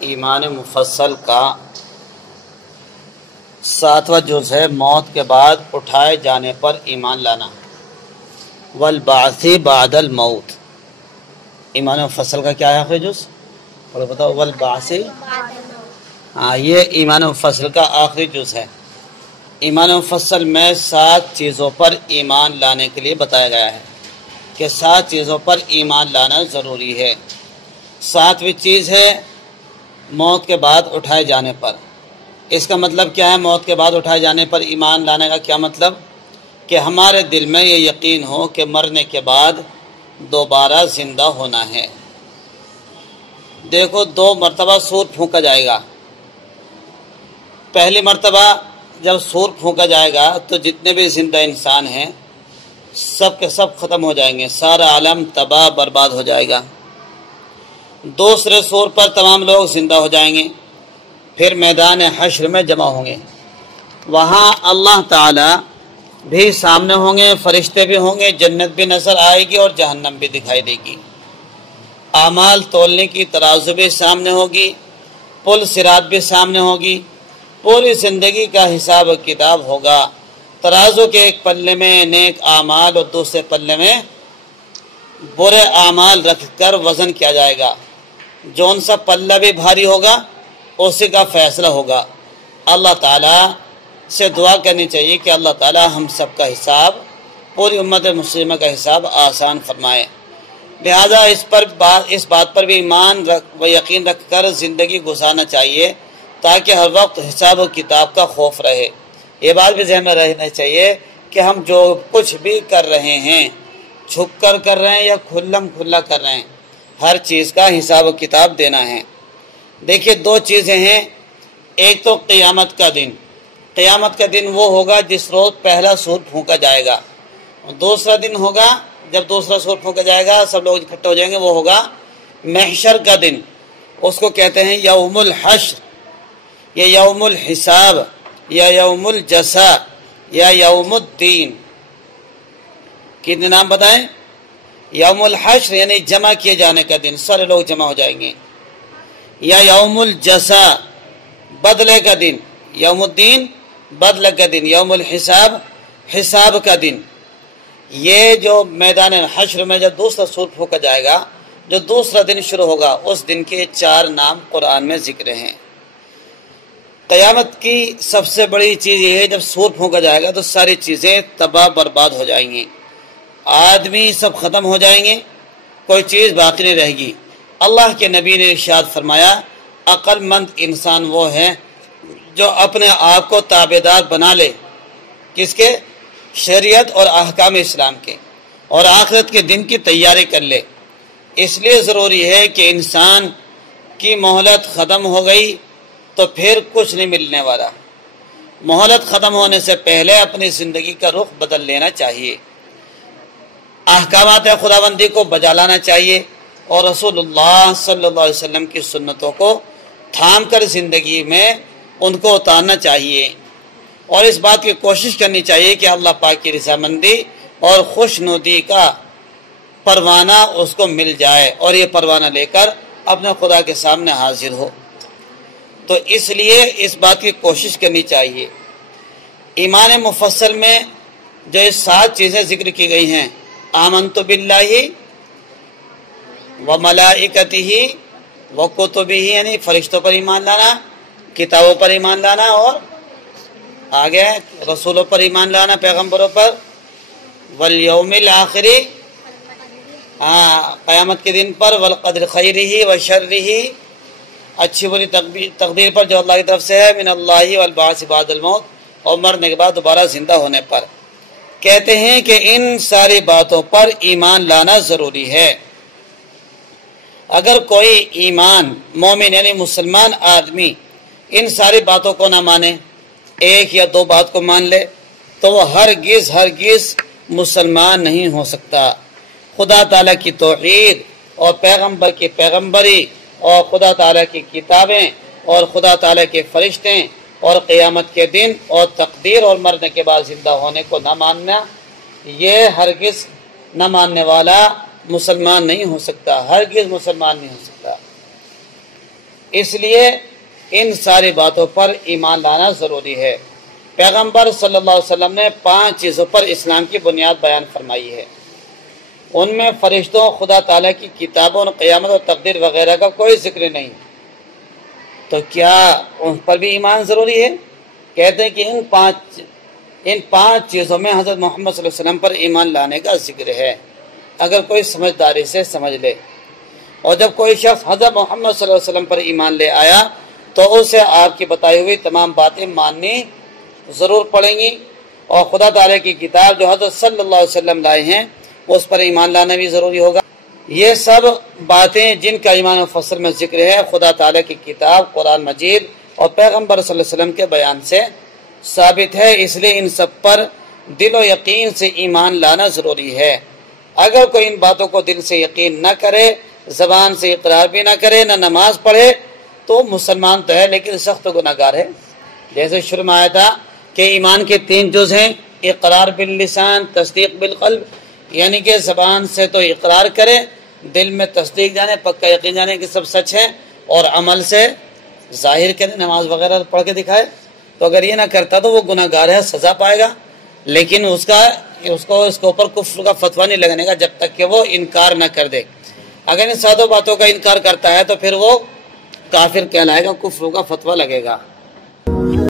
ایمان مفصل کا 7واں جز ہے موت کے بعد اٹھائے جانے پر ایمان لانا، والبعث بعد الموت۔ ایمان مفصل کا کیا ہے آخری جز؟ اور بتاؤ والبعث، یہ ایمان مفصل کا آخری جز ہے۔ ایمان مفصل میں 7 چیزوں پر ایمان لانے کے لیے بتایا گیا ہے کہ 7 چیزوں پر ایمان لانا ضروری ہے۔ 7ویں چیز ہے موت کے بعد اٹھائے جانے پر۔ اس کا مطلب کیا ہے؟ موت کے بعد اٹھائے جانے پر ایمان لانے کا کیا مطلب؟ کہ ہمارے دل میں یہ یقین ہو کہ مرنے کے بعد دوبارہ زندہ ہونا ہے۔ دیکھو 2 مرتبہ سور پھونکا جائے گا۔ پہلی مرتبہ جب سور پھونکا جائے گا تو جتنے بھی زندہ انسان ہیں سب کے سب ختم ہو جائیں گے، سارا عالم تباہ برباد ہو جائے گا۔ دوسرے سور پر تمام لوگ زندہ ہو جائیں گے، پھر میدان حشر میں جمع ہوں گے۔ وہاں اللہ تعالی بھی سامنے ہوں گے، فرشتے بھی ہوں گے، جنت بھی نظر آئے گی اور جہنم بھی دکھائی دے گی۔ اعمال تولنے کی ترازو بھی سامنے ہوگی، پل صراط بھی سامنے ہوگی، پوری زندگی کا حساب و کتاب ہوگا۔ ترازو کے ایک پلے میں نیک اعمال اور دوسرے پلے میں برے اعمال رکھ کر وزن کیا جائے گا۔ جون سا پلہ بھی بھاری ہوگا اسی کا فیصلہ ہوگا۔ اللہ تعالیٰ سے دعا کرنی چاہیے کہ اللہ تعالیٰ ہم سب کا حساب، پوری امت مسلمہ کا حساب آسان فرمائے۔ لہذا اس بات پر بھی ایمان و یقین رکھ کر زندگی گزارنا چاہیے تاکہ ہر وقت حساب و کتاب کا خوف رہے۔ یہ بات بھی ذہن میں رہنا چاہیے کہ ہم جو کچھ بھی کر رہے ہیں، چھپ کر رہے ہیں یا کھلم کھلا کر رہے ہیں، ہر چیز کا حساب و کتاب دینا ہے۔ دیکھیے 2 چیزیں ہیں، ایک تو قیامت کا دن۔ قیامت کا دن وہ ہوگا جس روز پہلا سور پھونکا جائے گا، اور دوسرا دن ہوگا جب دوسرا سور پھونکا جائے گا، سب لوگ اکٹھے ہو جائیں گے، وہ ہوگا محشر کا دن۔ اس کو کہتے ہیں یوم الحشر یا یوم الحساب یا یوم الجزا یا یوم الدین۔ کتنے نام بتائیں؟ یوم الحشر یعنی جمع کیے جانے کا دن، سارے لوگ جمع ہو جائیں گے، یا یوم الجزا بدلے کا دن، یوم الدین بدلے کا دن، یوم الحساب حساب کا دن۔ یہ جو میدان حشر میں جب دوسرا سور پھونکا جائے گا، جو دوسرا دن شروع ہوگا، اس دن کے 4 نام قرآن میں ذکر ہیں۔ قیامت کی سب سے بڑی چیز یہ ہے جب سور پھونکا جائے گا تو ساری چیزیں تباہ برباد ہو جائیں گی، آدمی سب ختم ہو جائیں گے، کوئی چیز باقی نہیں رہے گی۔ اللہ کے نبی نے ارشاد فرمایا عقل مند انسان وہ ہے جو اپنے آپ کو تابعدار بنا لے، کس کے؟ شریعت اور احکام اسلام کے، اور آخرت کے دن کی تیاری کر لے۔ اس لیے ضروری ہے کہ انسان کی مہلت ختم ہو گئی تو پھر کچھ نہیں ملنے والا۔ مہلت ختم ہونے سے پہلے اپنی زندگی کا رخ بدل لینا چاہیے، احکامات خداوندی کو بجا لانا چاہیے، اور رسول اللہ صلی اللہ علیہ وسلم کی سنتوں کو تھام کر زندگی میں ان کو اتارنا چاہیے، اور اس بات کی کوشش کرنی چاہیے کہ اللہ پاک کی رضامندی اور خوشنودی کا پروانہ اس کو مل جائے، اور یہ پروانہ لے کر اپنے خدا کے سامنے حاضر ہو۔ تو اس لیے اس بات کی کوشش کرنی چاہیے۔ ایمان مفصل میں جو یہ 7 چیزیں ذکر کی گئی ہیں، آمنت باللہ وملائکتہ وکتبہ یعنی فرشتوں پر ایمان لانا، کتابوں پر ایمان لانا، اور آگے رسولوں پر ایمان لانا، پیغمبروں پر، والیوم الآخر قیامت کے دن پر، والقدر خیرہ وشرہ اچھی بری تقدیر پر جو اللہ کی طرف سے ہے، من اللہ والبعث بعد الموت اور مرنے کے بعد دوبارہ زندہ ہونے پر۔ کہتے ہیں کہ ان ساری باتوں پر ایمان لانا ضروری ہے۔ اگر کوئی ایمان مومن یعنی مسلمان آدمی ان ساری باتوں کو نہ مانے، 1 یا 2 بات کو مان لے، تو وہ ہرگز مسلمان نہیں ہو سکتا۔ خدا تعالیٰ کی توحید اور پیغمبر کی پیغمبری اور خدا تعالیٰ کی کتابیں اور خدا تعالیٰ کے فرشتے اور قیامت کے دن اور تقدیر اور مرنے کے بعد زندہ ہونے کو نہ ماننا، یہ ہرگز نہ ماننے والا مسلمان نہیں ہو سکتا، ہرگز مسلمان نہیں ہو سکتا۔ اس لیے ان ساری باتوں پر ایمان لانا ضروری ہے۔ پیغمبر صلی اللہ علیہ وسلم نے 5 چیزوں پر اسلام کی بنیاد بیان فرمائی ہے۔ ان میں فرشتوں، خدا تعالیٰ کی کتابوں، قیامت اور تقدیر وغیرہ کا کوئی ذکر نہیں۔ تو کیا ان پر بھی ایمان ضروری ہے؟ کہتے ہیں کہ ان 5 چیزوں میں حضرت محمد صلی اللہ علیہ وسلم پر ایمان لانے کا ذکر ہے، اگر کوئی سمجھداری سے سمجھ لے۔ اور جب کوئی شخص حضرت محمد صلی اللہ علیہ وسلم پر ایمان لے آیا تو اسے آپ کی بتائی ہوئی تمام باتیں ماننی ضرور پڑیں گی، اور خدا تعالیٰ کی کتاب جو حضرت صلی اللہ علیہ وسلم لائے ہیں اس پر ایمان لانا بھی ضروری ہوگا۔ یہ سب باتیں جن کا ایمان مفصل میں ذکر ہے خدا تعالیٰ کی کتاب قرآن مجید اور پیغمبر صلی اللہ علیہ وسلم کے بیان سے ثابت ہے، اس لیے ان سب پر دل و یقین سے ایمان لانا ضروری ہے۔ اگر کوئی ان باتوں کو دل سے یقین نہ کرے، زبان سے اقرار بھی نہ کرے، نہ نماز پڑھے، تو مسلمان تو ہے لیکن سخت گناہگار ہے۔ جیسے شروع میں آیا تھا کہ ایمان کے 3 جز ہیں، اقرار باللسان، تصدیق بالقلب، یعنی کہ زبان سے تو اقرار کرے، دل میں تصدیق جانے، پکا یقین جانے کہ سب سچ ہے، اور عمل سے ظاہر کرے، نماز وغیرہ پڑھ کے دکھائے۔ تو اگر یہ نہ کرتا تو وہ گناہگار ہے، سزا پائے گا، لیکن اس کو اس کے اوپر کفر کا فتویٰ نہیں لگنے گا جب تک کہ وہ انکار نہ کر دے۔ اگر ان سادوں باتوں کا انکار کرتا ہے تو پھر وہ کافر کہلائے گا، کفر کا فتویٰ لگے گا۔